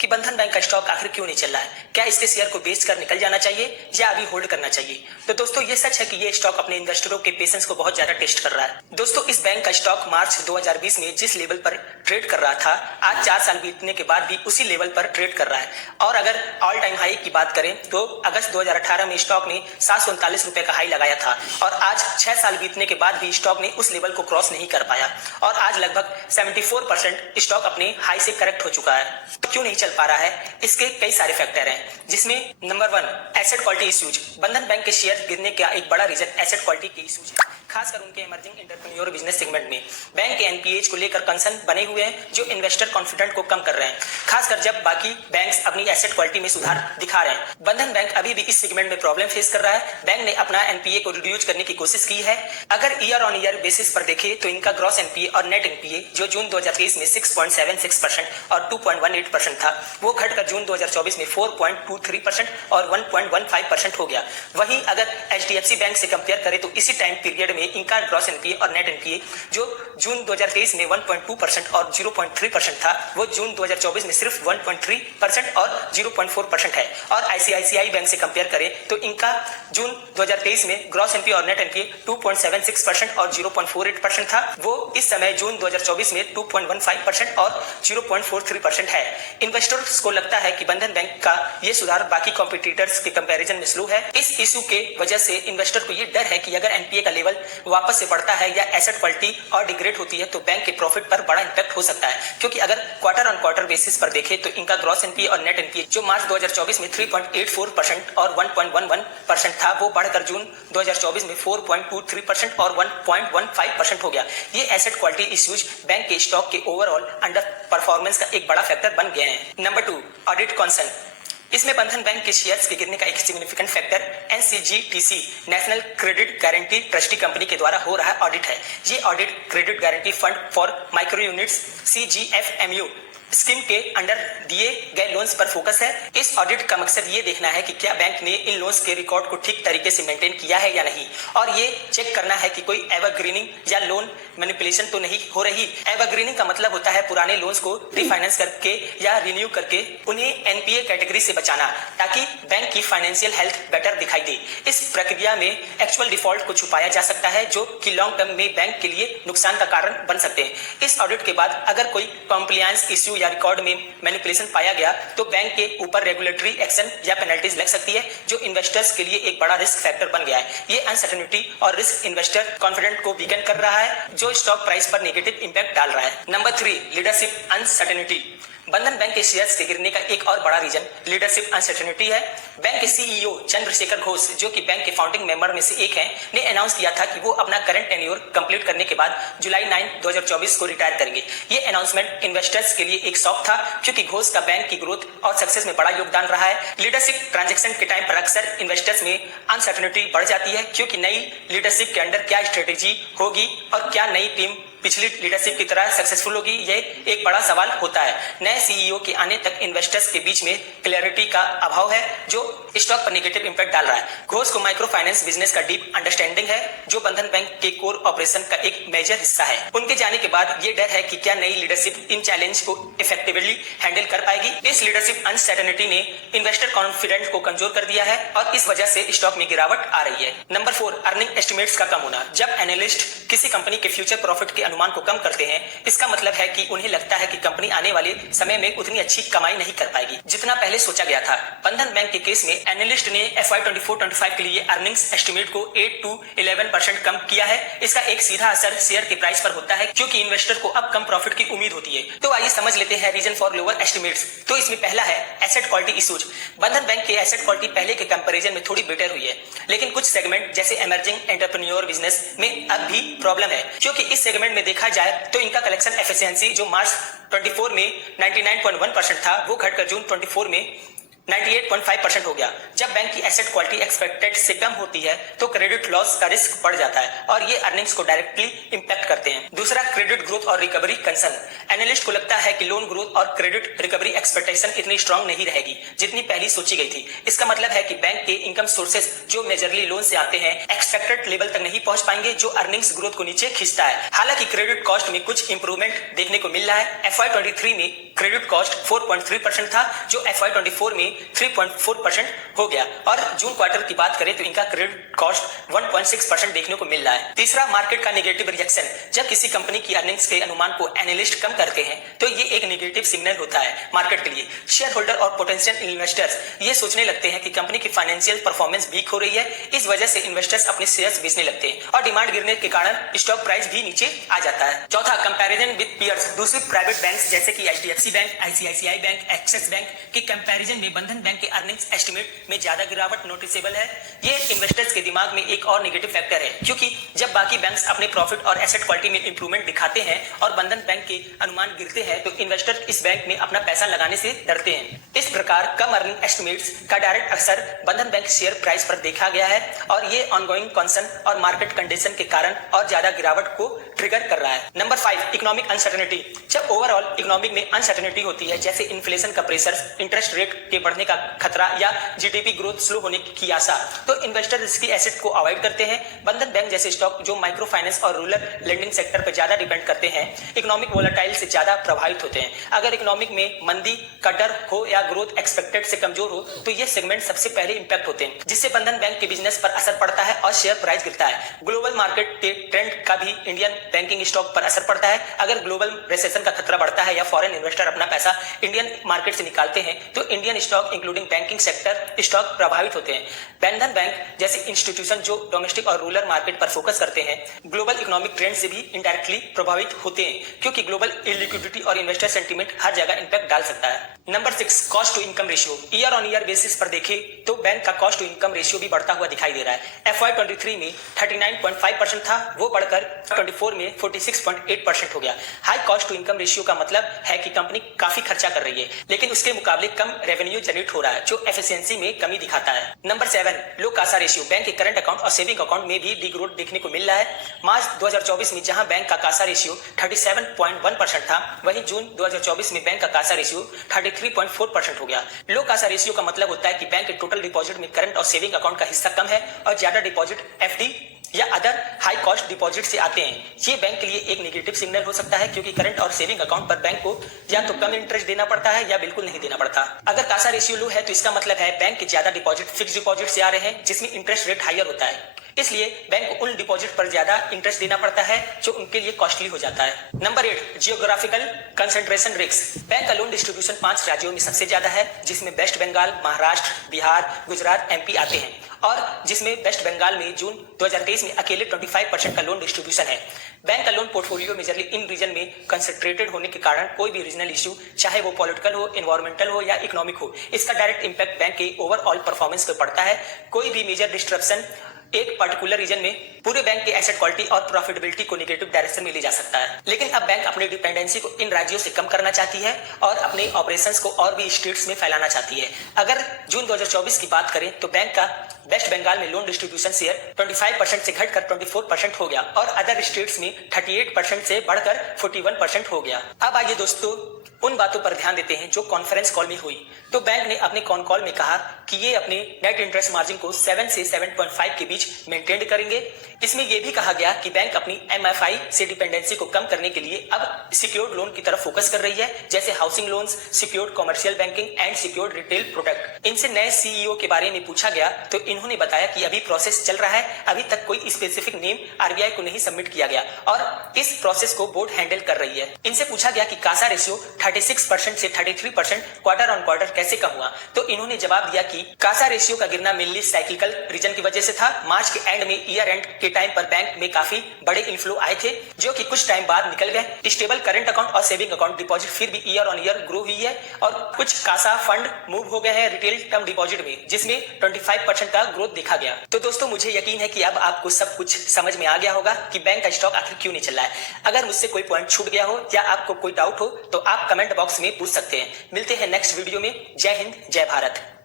कि बंधन बैंक का स्टॉक आखिर क्यों नहीं चल रहा है। क्या इसके शेयर को बेचकर निकल जाना चाहिए या अभी होल्ड करना चाहिए। तो दोस्तों ये सच है कि ये स्टॉक अपने इन्वेस्टरों के पेशेंस को बहुत ज्यादा टेस्ट कर रहा है। दोस्तों इस बैंक का स्टॉक मार्च 2020 में जिस लेवल पर ट्रेड कर रहा था, आज 4 साल बीतने के बाद भी उसी लेवल पर ट्रेड कर रहा है। और अगर ऑल टाइम हाई की बात करें तो अगस्त 2018 में स्टॉक ने 739 रुपए का हाई लगाया था और आज 6 साल बीतने के बाद भी स्टॉक ने उस लेवल को क्रॉस नहीं कर पाया और आज लगभग 74% स्टॉक अपने हाई से करेक्ट हो चुका है। तो क्यों नहीं चल पा रहा है, इसके कई सारे फैक्टर हैं, जिसमें नंबर 1 एसेट क्वालिटी इश्यूज। बंधन बैंक के शेयर गिरने का एक बड़ा रीजन एसेट क्वालिटी के इश्यूज है, खासकर उनके इमर्जिंग एंटरप्रेन्योर बिजनेस सेगमेंट में बैंक के एनपीएच को लेकर कंसर्न बने हुए हैं जो इन्वेस्टर कॉन्फिडेंट को कम कर रहे हैं, खासकर जब बाकी बैंक्स अपनी एसेट क्वालिटी में सुधार दिखा रहे हैं। बंधन बैंक अभी भी इस सेगमेंट में प्रॉब्लम फेस कर रहा है। बैंक ने अपना एनपीए को रिड्यूस करने की कोशिश की है। अगर ईयर ऑन ईयर बेसिस पर देखें तो इनका ग्रॉस एनपीए और नेट एनपीए जो जून 2023 में 6.76% और 2.18% था, वो घटकर जून 2024 में 4.23% और 1.15% हो गया। वहीं अगर एचडीएफसी बैंक से कंपेयर करें तो इसी टाइम पीरियड में इनका ग्रॉस एनपीए और नेट एनपीए जो जून 2023 में 1.2% और 0.3% था, वो जून 2024 में सिर्फ 1.3% और 0.4% है। और आईसीआईसीआई बैंक से कंपेयर करें तो इनका जून 2023 में ग्रॉस एनपीए और नेट एनपीए 2.76% और 0.48% था, वो इस समय जून 2024 में 2.15% और 0.43% है। इन्वेस्टर्स को लगता है कि बंधन बैंक का ये सुधार बाकी कॉम्पिटिटर्स के कंपैरिजन में स्लो है। इस इशू के वजह से इन्वेस्टर को ये डर है कि अगर एनपीए का लेवल वापस से बढ़ता है या एसेट क्वालिटी और डिग्रेड होती है तो बैंक के प्रॉफिट पर बड़ा इंपैक्ट हो सकता है, क्योंकि अगर क्वार्टर ऑन क्वार्टर बेसिस पर देखें तो इनका ग्रॉस एनपीए और नेट एनपीए जो मार्च 2024 में 3.84% और 1.11% था, वो बढ़कर जून 2024 में 4.23% और 1.15% हो गया। ये एसेट क्वालिटी इश्यूज बैंक के स्टॉक के ओवरऑल अंडर परफॉर्मेंस का एक बड़ा फैक्टर बन गए हैं। Number 2 audit concern. इसमें बंधन बैंक के शेयर्स के गिरने का एक significant factor NCGTC national credit guarantee trustee company के द्वारा हो रहा ऑडिट है। ये audit credit guarantee fund for micro units CGFMU scheme के अंडर दिए गए लोन्स पर फोकस है। इस ऑडिट का मकसद ये देखना है कि क्या बैंक ने इन लोन्स के रिकॉर्ड को ठीक तरीके से मेंटेन किया है या नहीं, और ये चेक करना है कि कोई एवरग्रीनिंग या लोन मैनिपुलेशन तो नहीं हो रही। एवरग्रीनिंग का मतलब होता है पुराने लोन्स को रिफाइनेंस करके या रिन्यू करके उन्हें एनपीए कैटेगरी से बचाना, ताकि बैंक की फाइनेंशियल हेल्थ बेटर दिखाई दे। इस प्रक्रिया में एक्चुअल डिफॉल्ट को छुपाया जा सकता है, जो कि लॉन्ग टर्म में बैंक के लिए नुकसान का कारण बन सकते हैं। इस ऑडिट के बाद अगर कोई कॉम्प्लायंस इश्यू या रिकॉर्ड में मैनिपुलेशन पाया गया तो बैंक के ऊपर रेगुलेटरी एक्शन या पेनल्टीज लग सकती है, जो इन्वेस्टर्स के लिए एक बड़ा रिस्क फैक्टर बन गया है। ये अनसर्टेनिटी और रिस्क इन्वेस्टर कॉन्फिडेंट को वीकन कर रहा है, जो स्टॉक प्राइस पर नेगेटिव इंपैक्ट डाल रहा है। Number 3 leadership uncertainty. बंधन बैंक के शेयर्स के गिरने का एक और बड़ा रीजन लीडरशिप अनसर्टेनिटी है। बैंक के सीईओ चंद्रशेखर घोष, जो कि बैंक के फाउंडिंग मेंबर में से एक हैं, ने अनाउंस किया था कि वो अपना करंट टेन्योर कंप्लीट करने के बाद जुलाई 9, 2024 को रिटायर करेंगे। ये अनाउंसमेंट इन्वेस्टर्स के लिए एक शॉक था, क्योंकि घोष का बैंक की ग्रोथ और सक्सेस में बड़ा योगदान रहा है। लीडरशिप ट्रांजेक्शन के टाइम पर अक्सर इन्वेस्टर्स में अनसर्टेनिटी बढ़ जाती है, क्योंकि नई लीडरशिप के अंडर क्या स्ट्रेटेजी होगी और क्या नई टीम पिछली लीडरशिप की तरह सक्सेसफुल होगी, ये एक बड़ा सवाल होता है। नए सीईओ के आने तक इन्वेस्टर्स के बीच में क्लैरिटी का अभाव है, जो स्टॉक पर नेगेटिव इंपैक्ट डाल रहा है। घोष को माइक्रो फाइनेंस बिजनेस का डीप अंडरस्टैंडिंग है, जो बंधन बैंक के कोर ऑपरेशन का एक मेजर हिस्सा है। उनके जाने के बाद ये डर है कि क्या नई लीडरशिप इन चैलेंज को इफेक्टिवली हैंडल कर पाएगी। इस लीडरशिप अनसर्टेनिटी ने इन्वेस्टर कॉन्फिडेंस को कमजोर कर दिया है और इस वजह से स्टॉक में गिरावट आ रही है। नंबर 4 अर्निंग एस्टिमेट्स का कम होना। जब एनालिस्ट किसी कंपनी के फ्यूचर प्रॉफिट के अनुमान को कम करते हैं, इसका मतलब है कि उन्हें लगता है कि कंपनी आने वाले समय में उतनी अच्छी कमाई नहीं कर पाएगी जितना पहले सोचा गया था। बंधन बैंक के केस में एनालिस्ट ने FY 24-25 के लिए अर्निंग्स एस्टिमेट को 8 to 11% कम किया है। इसका एक सीधा असर शेयर के प्राइस पर होता है, क्योंकि इन्वेस्टर को अब कम प्रॉफिट की उम्मीद होती है। तो आइए समझ लेते हैं रीजन फॉर लोअर एस्टिमेट्स। तो इसमें पहला है एसेट क्वालिटी इश्यूज। बंधन बैंक की एसेट क्वालिटी पहले के कंपैरिजन में थोड़ी बेटर हुई है, लेकिन कुछ सेगमेंट जैसे इमर्जिंग एंटरप्रेन्योर बिजनेस में अब भी प्रॉब्लम है, क्योंकि इस सेगमेंट में देखा जाए तो इनका कलेक्शन एफिशिएंसी जो मार्च 24 में 99.1% था, वो घटकर जून 24 में 98.5% हो गया। जब बैंक की एसेट क्वालिटी एक्सपेक्टेड से कम होती है तो क्रेडिट लॉस का रिस्क बढ़ जाता है और ये अर्निंग्स को डायरेक्टली इंपैक्ट करते हैं। दूसरा क्रेडिट ग्रोथ और रिकवरी कंसर्न। एनालिस्ट को लगता है कि लोन ग्रोथ और क्रेडिट रिकवरी एक्सपेक्टेशन इतनी स्ट्रांग नहीं रहेगी जितनी पहले सोची गई थी। इसका मतलब है कि बैंक के इनकम सोर्सेज जो मेजरली लोन से आते हैं एक्सपेक्टेड लेवल तक नहीं पहुंच पाएंगे, जो अर्निंग्स ग्रोथ को नीचे खींचता है। हालांकि क्रेडिट कॉस्ट में कुछ इंप्रूवमेंट देखने को मिल रहा है। FY23 में क्रेडिट कॉस्ट 4.3% था, जो FY24 में 3.4% हो गया, और जून क्वार्टर की बात करें तो इनका क्रेडिट कॉस्ट 1.6% देखने को मिल रहा है। तीसरा, मार्केट का नेगेटिव रिएक्शन। जब किसी कंपनी की अर्निंग्स के अनुमान को एनालिस्ट कम करते हैं तो ये एक नेगेटिव सिग्नल होता है मार्केट के लिए। शेयर होल्डर और पोटेंशियल इन्वेस्टर्स ये सोचने लगते हैं कि कंपनी की फाइनेंशियल परफॉर्मेंस वीक हो रही है, इस वजह से इन्वेस्टर्स अपने शेयर्स बेचने लगते हैं और डिमांड गिरने के कारण स्टॉक प्राइस भी नीचे आ जाता है। चौथा, कंपैरिजन विद पीयर्स। दूसरे प्राइवेट बैंक्स जैसे कि HDFC bank, ICICI bank, axis bank के कंपैरिजन में बंधन बैंक के अर्निंग्स एस्टिमेट में ज्यादा गिरावट नोटिसेबल है। ये इन्वेस्टर्स के दिमाग में एक और नेगेटिव फैक्टर है, क्योंकि जब बाकी बैंक्स अपने प्रॉफिट और एसेट क्वालिटी में इंप्रूवमेंट दिखाते हैं और बंधन बैंक के अनुमान गिरते हैं तो इन्वेस्टर इस बैंक में अपना पैसा लगाने से डरते हैं। इस प्रकार कम अर्निंग एस्टिमेट्स का डायरेक्ट असर बंधन बैंक शेयर प्राइस पर देखा गया है और ये ऑनगोइंग कंसर्न और मार्केट कंडीशन के कारण और ज्यादा गिरावट को ट्रिगर कर रहा है। Number 5, economic uncertainty. जब ओवरऑल इकोनॉमिक में अनसर्टेनिटी होती है, जैसे इन्फ्लेशन का प्रेशर, इंटरेस्ट रेट के बढ़ने का खतरा या जीडीपी ग्रोथ स्लो होने की आशा, तो इन्वेस्टर इसकी एसेट को अवॉइड करते हैं। बंधन बैंक जैसे स्टॉक जो माइक्रो फाइनेंस और रूरल लेंडिंग सेक्टर पर ज्यादा डिपेंड करते हैं, इकोनॉमिक वोलेटाइल से ज्यादा प्रभावित होते हैं। अगर इकोनॉमिक में मंदी का डर हो या ग्रोथ एक्सपेक्टेड से कमजोर हो तो ये सेगमेंट सबसे पहले इंपैक्ट होते हैं, जिससे बंधन बैंक के बिजनेस पर असर पड़ता है और शेयर प्राइस गिरता है। ग्लोबल मार्केट के ट्रेंड का भी इंडियन बैंकिंग स्टॉक पर असर पड़ता है। अगर ग्लोबल रिसेशन का खतरा बढ़ता है या फॉरेन इन्वेस्टर अपना पैसा इंडियन मार्केट से निकालते हैं तो Indian stock including banking sector stock प्रभावित होते हैं। बंधन बैंक जैसे इंस्टीट्यूशन जो डोमेस्टिक और रूरल मार्केट पर फोकस करते हैं ग्लोबल इकोनॉमिक ट्रेंड से भी इनडायरेक्टली प्रभावित होते हैं, क्योंकि ग्लोबल इलिक्विडिटी और इन्वेस्टर सेंटीमेंट हर जगह इंपैक्ट डाल सकता है। Number 6, cost to income ratio. Year on year basis पर देखें तो बैंक का कॉस्ट टू इनकम रेशियो भी बढ़ता हुआ दिखाई दे रहा है। FY23 में 39.5% था, वो बढ़कर 24 में 46.8% हो गया। High cost to income ratio का मतलब है कि कंपनी काफी खर्चा कर रही है लेकिन उसके मुकाबले कम रेवेन्यू जनरेट हो रहा है, जो एफिशिएंसी में कमी दिखाता है। नंबर 7, लो कासा रेशियो। बैंक के करंट अकाउंट और सेविंग अकाउंट में भी डिग्रोथ देखने को मिल रहा है। मार्च 2024 में जहां बैंक का कासा रेशियो 37.1% था, वहीं जून 2024 में बैंक का कासा रेशियो 33.4% हो गया। लो कासा रेशियो का मतलब होता है कि बैंक के टोटल डिपॉजिट में करंट और सेविंग अकाउंट का हिस्सा कम है और ज्यादा डिपॉजिट FD या अदर हाई कॉस्ट डिपॉजिट से आते हैं। ये बैंक के लिए एक नेगेटिव सिग्नल हो सकता है, क्योंकि करंट और सेविंग अकाउंट पर बैंक को या तो कम इंटरेस्ट देना पड़ता है या बिल्कुल नहीं देना पड़ता। अगर कासा रेशियो लो है तो इसका मतलब है बैंक के ज्यादा डिपॉजिट फिक्स डिपॉजिट से आ रहे हैं, जिसमें इंटरेस्ट रेट हायर होता है, इसलिए बैंक को उन डिपॉजिट पर ज्यादा इंटरेस्ट देना पड़ता है जो उनके लिए कॉस्टली हो जाता है। Number 8, geographical concentration risk. Bank का लोन डिस्ट्रीब्यूशन 5 राज्यों में सबसे ज्यादा है, जिसमें वेस्ट बंगाल, महाराष्ट्र, बिहार, गुजरात, MP आते हैं, और जिसमें वेस्ट बंगाल में जून 2023 में अकेले 25% का लोन डिस्ट्रीब्यूशन है। बैंक का लोन पोर्टफोलियो मेजरली इन रीजन में कंसंट्रेटेड होने के कारण कोई भी रीजनल इश्यू, चाहे वो पॉलिटिकल हो, एनवायरमेंटल हो या इकोनॉमिक हो, इसका डायरेक्ट इंपैक्ट बैंक के ओवरऑल परफॉर्मेंस पर पड़ता है। कोई भी मेजर डिस्ट्रप्शन एक पर्टिकुलर रीजन में पूरे बैंक के एसेट क्वालिटी और प्रॉफिटेबिलिटी को नेगेटिव डायरेक्शन में ले जा सकता है। लेकिन अब बैंक अपनी डिपेंडेंसी को इन राज्यों से कम करना चाहती है और अपने ऑपरेशंस को और भी स्टेट्स में फैलाना चाहती है। अगर जून 2024 की बात करें तो बैंक का वेस्ट बंगाल में लोन डिस्ट्रीब्यूशन शेयर 25% से घटकर 24% हो गया और अदर स्टेट्स में 38% से बढ़कर 41% हो गया। अब आइए दोस्तों उन बातों पर ध्यान देते हैं जो कॉन्फ्रेंस कॉल में हुई। तो बैंक ने अपने कॉन कॉल में कहा कि ये अपने नेट इंटरेस्ट मार्जिन को 7 से 7.5 के बीच मेंटेन करेंगे। इसमें यह भी कहा गया कि बैंक अपनी MFI से डिपेंडेंसी को कम करने के लिए अब सिक्योर्ड लोन की तरफ फोकस कर रही है, जैसे housing loans, secured commercial banking and secured retail product. इनसे नए CEO के बारे में पूछा गया तो इन्होंने बताया कि अभी प्रोसेस चल रहा है, अभी तक कोई स्पेसिफिक नेम RBI को नहीं सबमिट किया गया और इस प्रोसेस को बोर्ड हैंडल कर रही है। इनसे पूछा गया कि कासा रेशियो 36% से 33% क्वार्टर ऑन क्वार्टर कैसे कम हुआ, तो इन्होंने जवाब दिया कि कासा रेशियो का गिरना मेनली साइक्लिकल रीजन की वजह से था। मार्च के एंड में ईयर एंड के टाइम पर बैंक में काफी बड़े इनफ्लो आए थे जो कि कुछ टाइम बाद निकल गए। स्टेबल करंट अकाउंट और सेविंग अकाउंट डिपॉजिट फिर भी ईयर ऑन ईयर ग्रो हुई है और कुछ कासा फंड मूव हो गए हैं रिटेल टर्म डिपॉजिट में, जिसमें 25% का ग्रोथ देखा गया। तो दोस्तों मुझे यकीन है कि अब आपको सब कुछ समझ में आ गया होगा कि बैंक का स्टॉक आखिर क्यों नहीं चल रहा है। अगर मुझसे कोई पॉइंट छूट गया हो या आपको कोई डाउट हो तो आप कमेंट बॉक्स में पूछ सकते हैं। मिलते हैं नेक्स्ट वीडियो में। जय हिंद, जय भारत।